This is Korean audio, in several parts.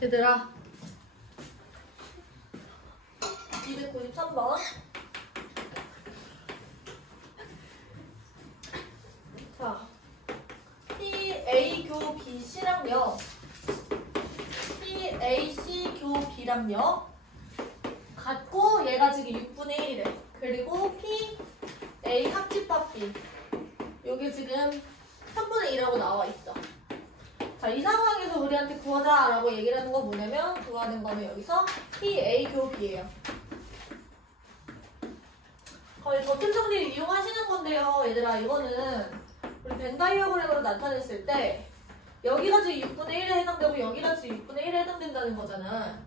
얘들아 293번 자 PA 교 BC랑요 PAC 교 B랑요 같고 얘가 지금 6분의 1이래. 그리고 PA 합집합 B 여기 지금 3분의 2라고 나와 있어. 자, 이 상황에서 우리한테 구하자 라고 얘기를 하는 건 뭐냐면 구하는 거는 여기서 PA 교 B예요. 거의 버튼 정리를 이용하시는 건데요. 얘들아 이거는 우리 벤 다이어그램으로 나타냈을 때 여기가 지금 6분의 1에 해당되고 여기가 지금 6분의 1에 해당된다는 거잖아.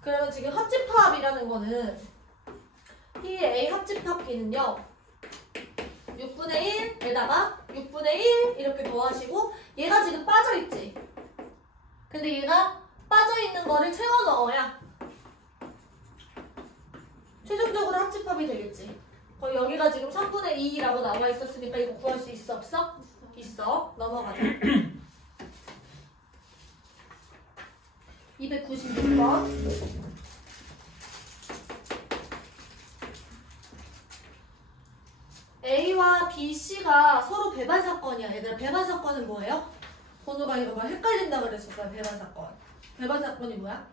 그러면 지금 합집합이라는 거는 PA 합집합 B는요 6분의 1에다가 6분의 1 이렇게 더하시고 얘가 지금 빠져있지. 근데 얘가 빠져있는 거를 채워 넣어야 최종적으로 합집합이 되겠지. 거의 여기가 지금 3분의 2라고 나와 있었으니까 이거 구할 수 있어 없어? 있어. 넘어가자. 296번 A와 B, C가 서로 배반 사건이야. 얘들아 배반 사건은 뭐예요? 번호가 이거 막 헷갈린다 그랬었어. 배반 사건. 배반 사건이 뭐야?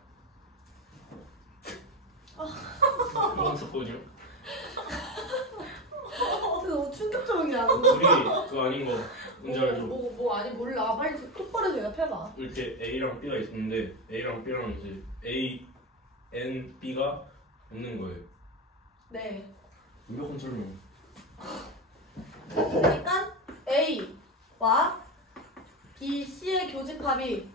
배반 사건이요? 너무 충격적이야. 우리 그거 아닌 거 뭔지 알죠? 뭐 아니 몰라. 빨리 똑바로 대답해봐. 이렇게 A랑 B가 있었는데 A랑 B랑 이제 A, N, B가 없는 거예요. 네. 완벽한 설명. 그러니까 A와 B, C의 교집합이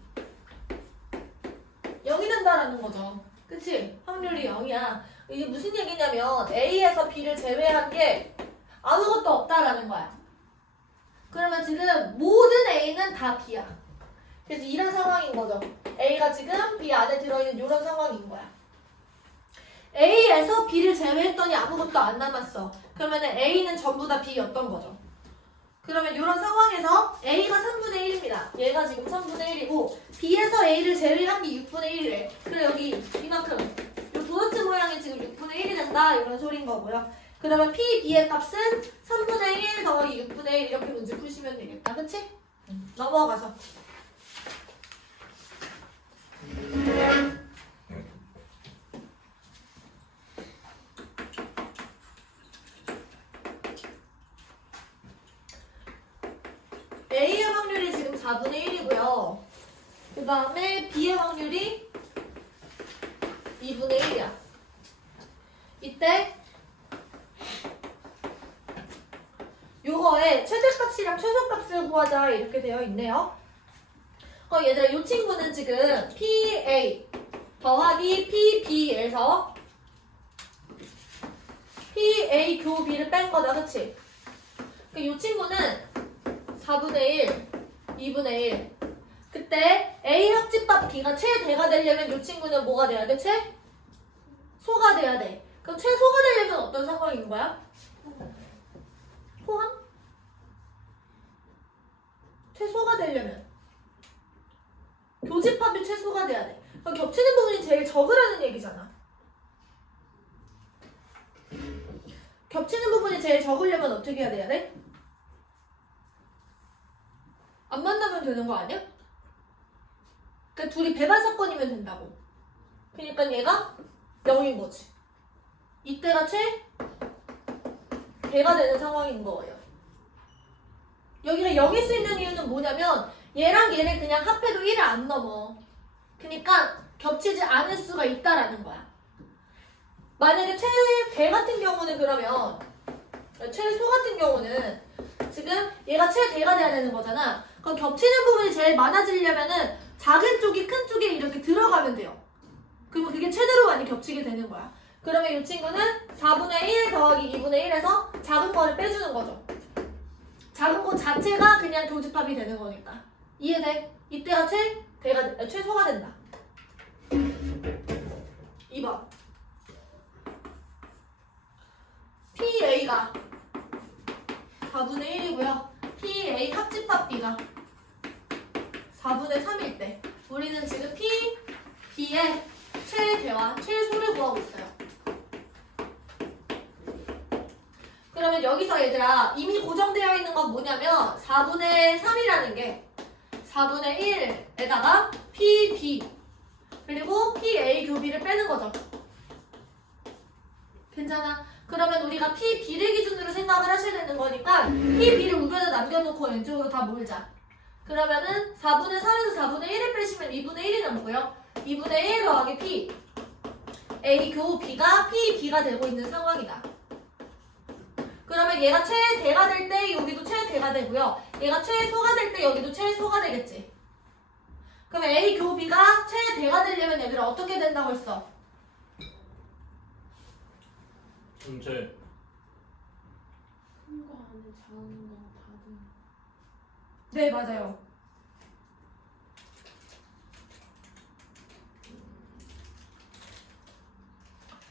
0이 된다라는 거죠. 그치? 확률이 0이야. 이게 무슨 얘기냐면 A에서 B를 제외한 게 아무것도 없다라는 거야. 그러면 지금 모든 A는 다 B야. 그래서 이런 상황인 거죠. A가 지금 B 안에 들어있는 이런 상황인 거야. A에서 B를 제외했더니 아무것도 안 남았어. 그러면 A는 전부 다 B였던 거죠. 그러면 이런 상황에서 A가 3분의 1입니다. 얘가 지금 3분의 1이고 B에서 A를 제외한 게 6분의 1이래. 그래 여기 이만큼 이 도너츠 모양이 지금 6분의 1이 된다 이런 소린 거고요. 그러면 P, B의 값은 3분의 1 더하기 6분의 1 이렇게 문제 푸시면 되겠다. 그치? 넘어가서 A의 확률이 지금 4분의 1이고요. 그 다음에 B의 확률이 2분의 1이야. 이때 요거에 최대값이랑 최소값을 구하자 이렇게 되어 있네요. 얘들아 이 친구는 지금 PA 더하기 PB에서 PA 교 B를 뺀 거다. 그치? 이 친구는 4분의 1, 2분의 1. 그때 A 합집합 B가 최대가 되려면 이 친구는 뭐가 돼야 돼? 최소가 돼야 돼. 그럼 최소가 되려면 어떤 상황인 거야? 포함? 최소가 되려면 교집합이 최소가 돼야 돼. 그럼 겹치는 부분이 제일 적으라는 얘기잖아. 겹치는 부분이 제일 적으려면 어떻게 해야 돼야 돼? 안 만나면 되는 거 아니야? 그러니까 둘이 배반 사건이면 된다고. 그러니까 얘가 0인 거지. 이때가 최대가 되는 상황인 거예요. 여기가 0일 수 있는 이유는 뭐냐면 얘랑 얘를 그냥 합해도 1을 안 넘어. 그러니까 겹치지 않을 수가 있다라는 거야. 만약에 최대 같은 경우는 그러면 최소 같은 경우는 지금 얘가 최대가 돼야 되는 거잖아. 그럼 겹치는 부분이 제일 많아지려면은 작은 쪽이 큰 쪽에 이렇게 들어가면 돼요. 그러면 그게 최대로 많이 겹치게 되는 거야. 그러면 이 친구는 4분의 1 더하기 2분의 1에서 작은 거를 빼주는 거죠. 작은 거 자체가 그냥 교집합이 되는 거니까. 이해돼? 이때가 최소가 된다. 2번 PA가 4분의 1이고요. PA 합집합 B가 4분의 3일 때 우리는 지금 얘 최대와 최소를 구하고 있어요. 그러면 여기서 얘들아 이미 고정되어 있는 건 뭐냐면 4분의 3이라는 게 4분의 1에다가 PB 그리고 PA 교비를 빼는 거죠. 괜찮아? 그러면 우리가 PB를 기준으로 생각을 하셔야 되는 거니까 PB를 우변에 남겨놓고 왼쪽으로 다 몰자. 그러면은 4분의 3에서 4분의 1을 빼시면 2분의 1이 남고요. 2분의 1 더하기 P A 교 B가 PB가 되고 있는 상황이다. 그러면 얘가 최대가 될 때 여기도 최대가 되고요. 얘가 최소가 될 때 여기도 최소가 되겠지. 그러면 A 교 B가 최대가 되려면 얘들아 어떻게 된다고 했어? 전체 큰 거 안에 작은 거 다들. 네, 맞아요.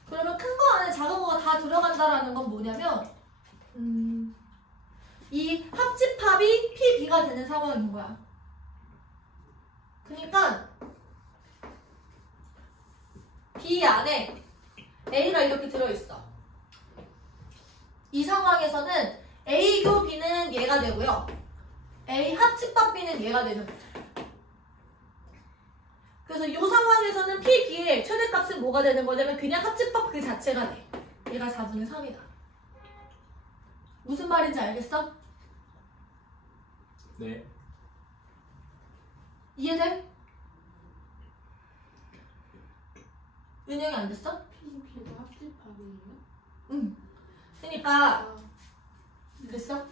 그러면 큰 거 안에 작은 거가 다 들어간다라는 건 뭐냐면 이 합집합이 PB가 되는 상황인 거야. 그러니까 B 안에 A가 이렇게 들어있어. 이 상황에서는 A 교 B는 얘가 되고요. A 합집합 B는 얘가 되는 거죠. 그래서 이 상황에서는 PB의 최대값은 뭐가 되는 거냐면 그냥 합집합 그 자체가 돼. 얘가 4분의 3이다. 무슨 말인지 알겠어? 네. 이해돼? 은영이 안 됐어? PB도 합집합이에요? 응. 그러니까 아, 됐어?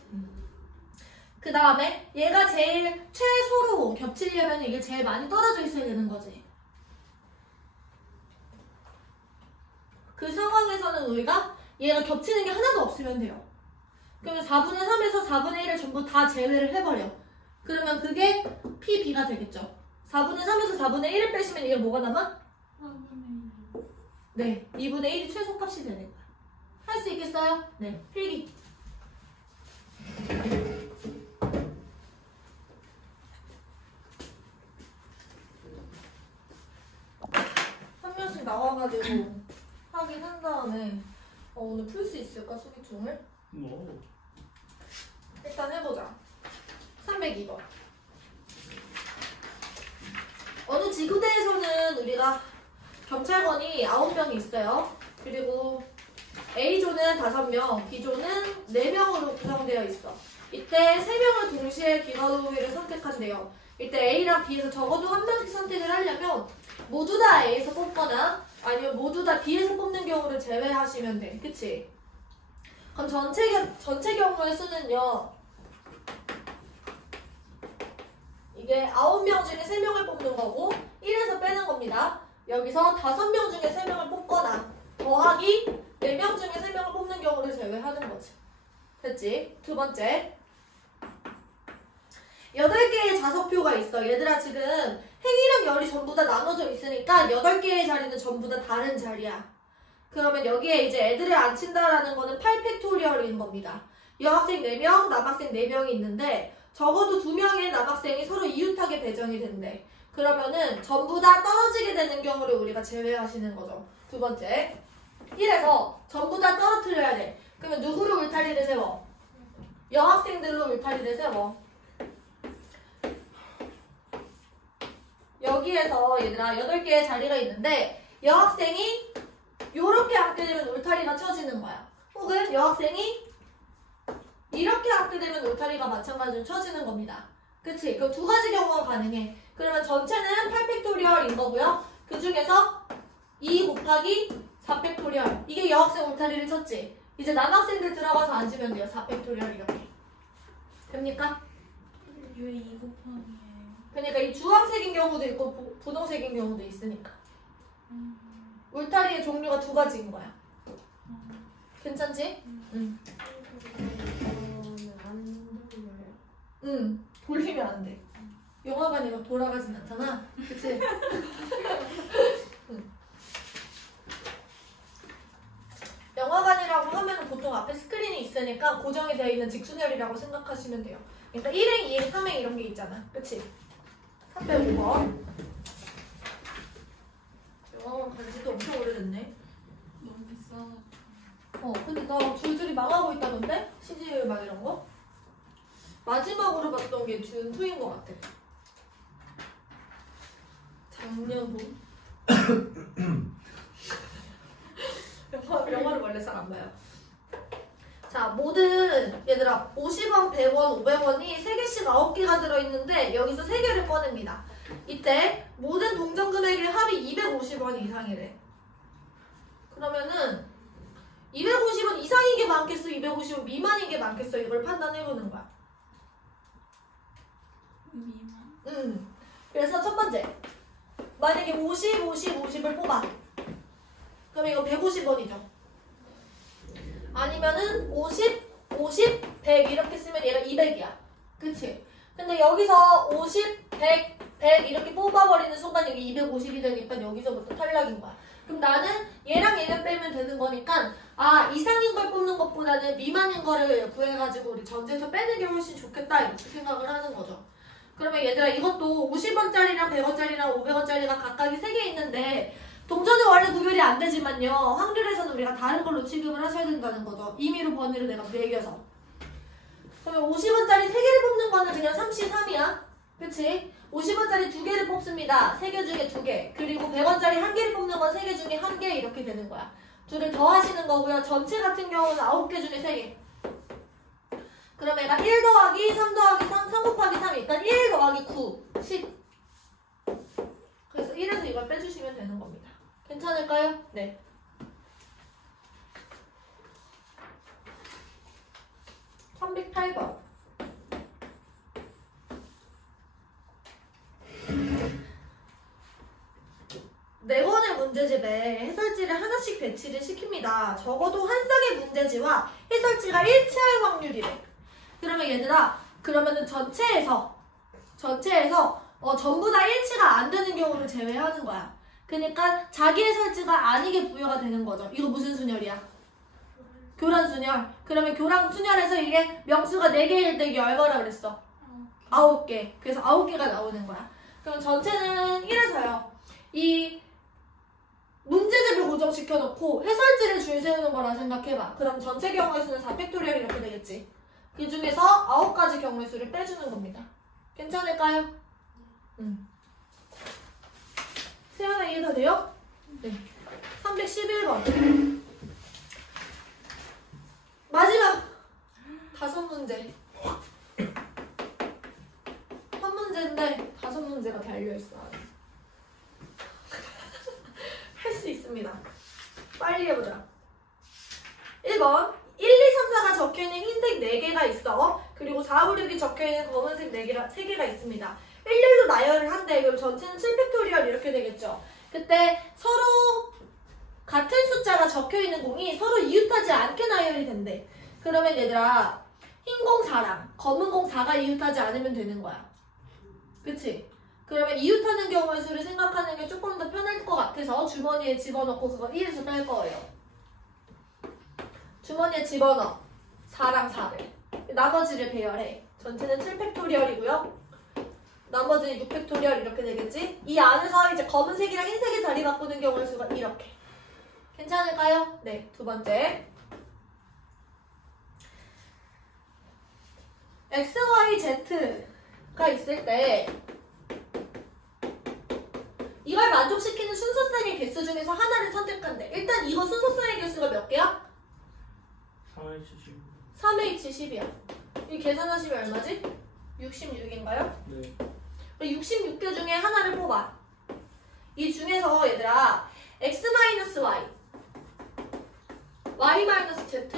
그 다음에 얘가 제일 최소로 겹치려면 이게 제일 많이 떨어져 있어야 되는 거지. 그 상황에서는 우리가 얘가 겹치는 게 하나도 없으면 돼요. 그러면 4분의 3에서 4분의 1을 전부 다 제외를 해버려. 그러면 그게 PB가 되겠죠. 4분의 3에서 4분의 1을 빼시면 이게 뭐가 남아? 4분의 1. 네, 2분의 1이 최소값이 되는 거야. 할 수 있겠어요? 네, 필기. 한 명씩 나와가지고 하긴 한 다음에 오늘 풀 수 있을까, 수기총을? 뭐? 일단 해보자. 302번. 어느 지구대에서는 우리가 경찰관이 9명이 있어요. 그리고 A조는 5명, B조는 4명으로 구성되어 있어. 이때 3명을 동시에 기가로우를 선택한대요. 이때 A랑 B에서 적어도 한 명씩 선택을 하려면 모두 다 A에서 뽑거나 아니면 모두 다 B에서 뽑는 경우를 제외하시면 돼. 그치? 그럼 전체 경우의 수는요. 이게 9명 중에 3명을 뽑는 거고 1에서 빼는 겁니다. 여기서 5명 중에 3명을 뽑거나 더하기 4명 중에 3명을 뽑는 경우를 제외하는 거지. 됐지? 두 번째. 8개의 좌석표가 있어. 얘들아 지금 행이랑 열이 전부 다 나눠져 있으니까 8개의 자리는 전부 다 다른 자리야. 그러면 여기에 이제 애들을 앉힌다라는 거는 8팩토리얼인 겁니다. 여학생 4명, 남학생 4명이 있는데 적어도 2명의 남학생이 서로 이웃하게 배정이 된대. 그러면은 전부 다 떨어지게 되는 경우를 우리가 제외하시는 거죠. 두 번째. 1에서 전부 다 떨어뜨려야 돼. 그러면 누구로 울타리를 세워? 여학생들로 울타리를 세워. 여기에서 얘들아 8개의 자리가 있는데 여학생이 요렇게 앉게 되면 울타리가 쳐지는 거야. 혹은 여학생이 이렇게 앉게 되면 울타리가 마찬가지로 쳐지는 겁니다. 그치? 그 두 가지 경우가 가능해. 그러면 전체는 8팩토리얼인 거고요. 그 중에서 2 곱하기 4팩토리얼. 이게 여학생 울타리를 쳤지. 이제 남학생들 들어가서 앉으면 돼요. 4팩토리얼 이렇게. 됩니까? 왜 2 곱하기예요? 그러니까 이 주황색인 경우도 있고 분홍색인 경우도 있으니까. 울타리의 종류가 두 가지인 거야. 괜찮지? 응. 그러면 안 돌려요? 돌리면 안 돼. 영화관이 막 돌아가진 않잖아. 그치? 영화관이라고 하면 보통 앞에 스크린이 있으니까 고정이 되어 있는 직순열이라고 생각하시면 돼요. 그러니까 1행, 2행, 3행 이런 게 있잖아. 그치? 305번. 듀 막 이런 거? 마지막으로 봤던 게 듀 2인 것 같아. 작년도. 영화를 원래 잘 안 봐요. 자, 모든 얘들아 50원, 100원, 500원이 3개씩 9개가 들어있는데 여기서 3개를 꺼냅니다. 이때 모든 동전 금액의 합이 250원 이상이래. 그러면은 250원 이상인 게 많겠어? 250원 미만인 게 많겠어? 이걸 판단해보는 거야. 미만. 그래서 첫 번째. 만약에 50, 50, 50을 뽑아. 그럼 이거 150원이죠. 아니면은 50, 50, 100 이렇게 쓰면 얘가 200이야. 그치? 근데 여기서 50, 100, 100 이렇게 뽑아버리는 순간 여기 250이 되니까 여기서부터 탈락인 거야. 그럼 나는 얘랑 얘를 빼면 되는 거니까 아 이상인 걸 뽑는 것보다는 미만인 거를 구해가지고 우리 전체에서 빼는 게 훨씬 좋겠다 이렇게 생각을 하는 거죠. 그러면 얘들아 이것도 50원짜리랑 100원짜리랑 500원짜리가 각각이 3개 있는데 동전은 원래 구별이 안 되지만요. 확률에서는 우리가 다른 걸로 취급을 하셔야 된다는 거죠. 임의로 번호를 내가 매겨서. 그러면 50원짜리 3개를 뽑는 거는 그냥 33이야. 그치? 50원짜리 2개를 뽑습니다. 3개 중에 2개. 그리고 100원짜리 1개를 뽑는 건 3개 중에 1개 이렇게 되는 거야. 둘을 더하시는 거고요. 전체 같은 경우는 9개 중에 3개. 그럼 얘가 1 더하기 3 더하기 3 곱하기 3이니까 1 더하기 9, 10. 그래서 1에서 이걸 빼주시면 되는 겁니다. 괜찮을까요? 네. (308번) 네 권의 문제집에 해설지를 하나씩 배치를 시킵니다. 적어도 한 쌍의 문제지와 해설지가 일치할 확률이래. 그러면 얘들아, 그러면은 전체에서 전부 다 일치가 안 되는 경우를 제외하는 거야. 그러니까 자기 해설지가 아니게 부여가 되는 거죠. 이거 무슨 순열이야? 교란순열. 그러면 교란순열에서 이게 명수가 4개일 때 이게 얼마나 그랬어? 9개. 그래서 9개가 나오는 거야. 그럼 전체는 1에서요. 이 문제집을 고정시켜놓고 해설지를 줄 세우는 거라 생각해봐. 그럼 전체 경우의 수는 4팩토리얼 이렇게 되겠지. 그 중에서 9가지 경우의 수를 빼주는 겁니다. 괜찮을까요? 세연아 이해가 돼요? 네. 311번. 마지막 5문제. 한 문제인데 5문제가 달려있어. 할 수 있습니다. 빨리 해보자. 1번 1, 2, 3, 4가 적혀있는 흰색 4개가 있어. 그리고 4, 5, 6이 적혀있는 검은색 3개가 있습니다. 1, 1로 나열을 한대. 그럼 전체는 7팩토리얼 이렇게 되겠죠. 그때 서로 같은 숫자가 적혀있는 공이 서로 이웃하지 않게 나열이 된대. 그러면 얘들아 흰 공 4랑 검은 공 4가 이웃하지 않으면 되는 거야. 그치? 그러면 이웃하는 경우의 수를 생각하는 게 조금 더 편할 것 같아서 주머니에 집어넣고 그거 1에서 뺄 거예요. 주머니에 집어넣어. 4랑 4를. 나머지를 배열해. 전체는 7팩토리얼이고요. 나머지는 6팩토리얼 이렇게 되겠지? 이 안에서 이제 검은색이랑 흰색이 자리 바꾸는 경우의 수가 이렇게. 괜찮을까요? 네, 두 번째. X, Y, Z가 있을 때 이걸 만족시키는 순서쌍의 개수 중에서 하나를 선택한대. 일단 이거 순서쌍의 개수가 몇 개야? 3H 10이야. 이 계산하시면 얼마지? 66인가요? 네. 66개 중에 하나를 뽑아. 이 중에서 얘들아 X-Y, Y-Z,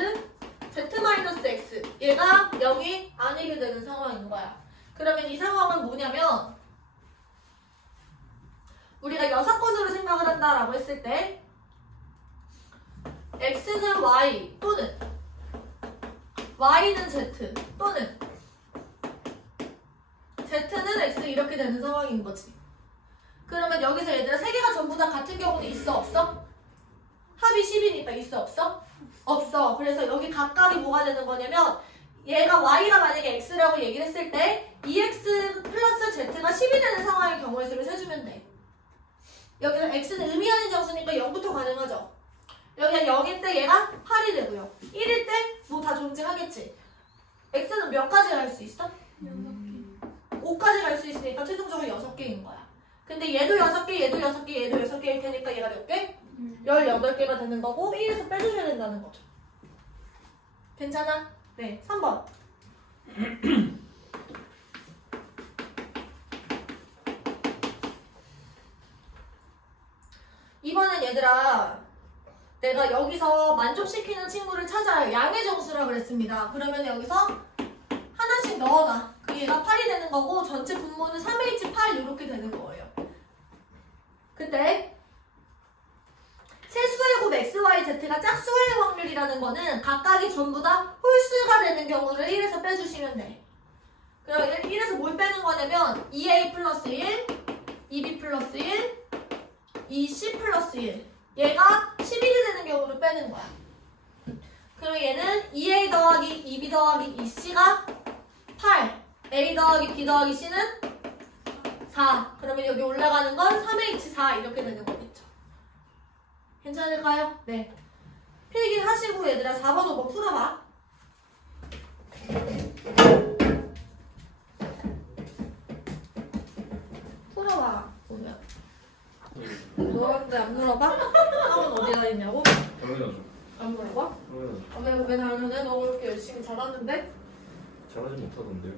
Z-X 얘가 0이 아니게 되는 상황인 거야. 그러면 이 상황은 뭐냐면 우리가 여사건으로 생각을 한다라고 했을 때 X는 Y 또는 Y는 Z 또는 Z는 X 이렇게 되는 상황인 거지. 그러면 여기서 얘들아 3개가 전부 다 같은 경우는 있어 없어? 합이 10이니까 있어 없어? 없어. 그래서 여기 각각이 뭐가 되는 거냐면 얘가 Y가 만약에 X라고 얘기를 했을 때 2X 플러스 Z가 10이 되는 상황의 경우의 수를 세주면 돼. 여기서 X는 의미하는 정수니까 0부터 가능하죠. 여기가 0일 때 얘가 8이 되고요. 1일 때 뭐 다 존재하겠지. x는 몇 가지 갈 수 있어? 6개. 5까지 갈 수 있으니까 최종적으로 6개인 거야. 근데 얘도 6개, 얘도 6개, 얘도 6개일 테니까 얘가 몇 개? 18개가 되는 거고 1에서 빼주셔야 된다는 거죠. 괜찮아? 네, 3번. 이번엔 얘들아 내가 여기서 만족시키는 친구를 찾아요. 양의 정수라 그랬습니다. 그러면 여기서 하나씩 넣어놔. 그 얘가 8이 되는 거고 전체 분모는 3H8 이렇게 되는 거예요. 근데 세수의 곱 XYZ가 짝수의 확률이라는 거는 각각이 전부 다 홀수가 되는 경우를 1에서 빼주시면 돼. 그럼 1에서 뭘 빼는 거냐면 2A 플러스 1, 2B 플러스 1, 2C 플러스 1 얘가 11이 되는 경우를 빼는 거야. 그럼 얘는 2A 더하기 2B 더하기 2C가 8 A 더하기 B 더하기 C는 4 그러면 여기 올라가는 건 3H4 이렇게 되는 거겠죠. 괜찮을까요? 네. 필기 하시고 얘들아 4번 5번 풀어봐. 풀어봐. 보면 너한테 안 물어봐? 학원 어디가 있냐고? 당연하죠. 안 물어봐? 당연하죠. 왜 당연해? 너 그렇게 열심히 잘하는데? 잘하지 못하던데요.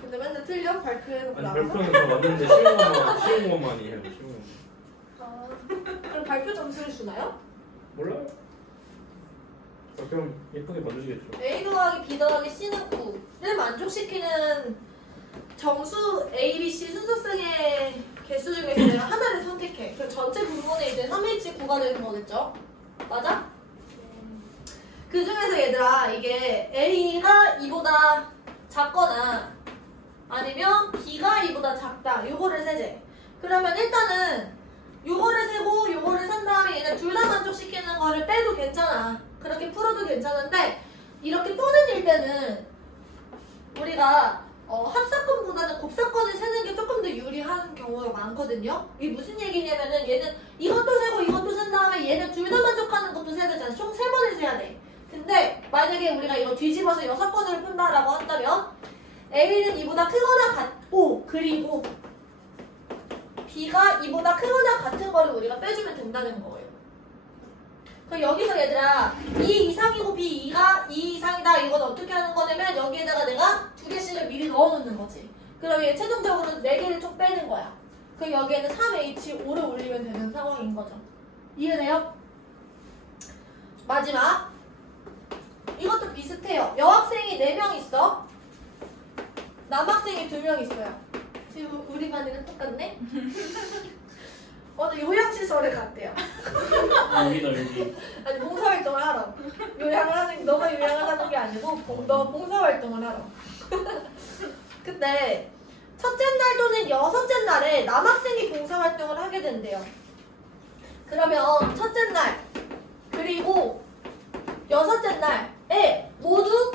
근데 맨날 틀려? 발표해놓고 아니 나가서? 발표는 저 왔는데 쉬운 것만 해요. 쉬운 것만. 아, 그럼 발표 점수를 주나요? 몰라요. 그럼 예쁘게 봐주시겠죠. A 더하기 B 더하기 C는 9를 만족시키는 정수 A, B, C 순서승의 개수 중에서 내가 하나를 선택해. 그럼 전체 분모는 이제 3H9가 되는 거겠죠? 맞아? 그 중에서 얘들아 이게 A가 2보다 작거나 아니면 B가 2보다 작다 요거를 세제. 그러면 일단은 요거를 세고 요거를 산 다음에 얘는 둘 다 만족시키는 거를 빼도 괜찮아. 그렇게 풀어도 괜찮은데 이렇게 또는일 때는 우리가 합사건보다는 곱사건을 세는 게 조금 더 유리한 경우가 많거든요. 이게 무슨 얘기냐면은 얘는 이것도 세고 이것도 센 다음에 얘는 둘 다 만족하는 것도 세야 되잖아. 총 3번을 세야 돼. 근데 만약에 우리가 이거 뒤집어서 6번을 푼다라고 한다면 A는 2보다 크거나 같고 그리고 B가 2보다 크거나 같은 거를 우리가 빼주면 된다는 거예요. 그럼 여기서 얘들아 2 이상이고 B 2가 2 이상이다 이건 어떻게 하는 거냐면 여기에다가 내가 2개씩을 미리 넣어놓는 거지. 그럼 얘 최종적으로 4개를 쭉 빼는 거야. 그럼 여기에는 3H5를 올리면 되는 상황인 거죠. 이해돼요? 마지막 이것도 비슷해요. 여학생이 4명 있어. 남학생이 2명 있어요. 지금 우리 반에는 똑같네? 오늘 요양시설에 갔대요. 여기다 여기. 아니 봉사활동을 하러. 요양을 하는 너가 요양을 하는 게 아니고 너 봉사활동을 하러. 근데 첫째 날 또는 여섯째 날에 남학생이 봉사활동을 하게 된대요. 그러면 첫째 날 그리고 여섯째 날에 모두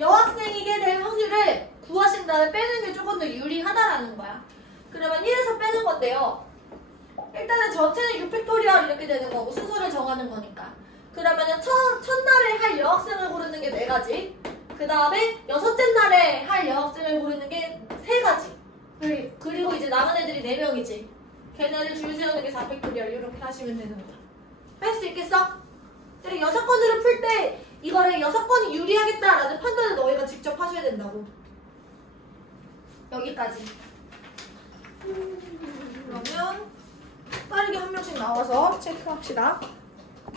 여학생이게 될 확률을 구하신 다음에 빼는 게 조금 더 유리하다라는 거야. 그러면 1에서 빼는 건데요. 일단은 전체는 6팩토리얼 이렇게 되는 거고 순서를 정하는 거니까. 그러면은 첫날에 할 여학생을 고르는 게 4가지. 그 다음에 여섯째 날에 할 여학생을 고르는 게 3가지. 그리고 이제 남은 애들이 4명이지. 걔네를 줄 세우는 게 4팩토리얼 이렇게 하시면 되는 거야. 할 수 있겠어? 6건으로 풀 때 이거를 6건이 유리하겠다라는 판단을 너희가 직접 하셔야 된다고. 여기까지. 그러면 빠르게 한 명씩 나와서 체크합시다.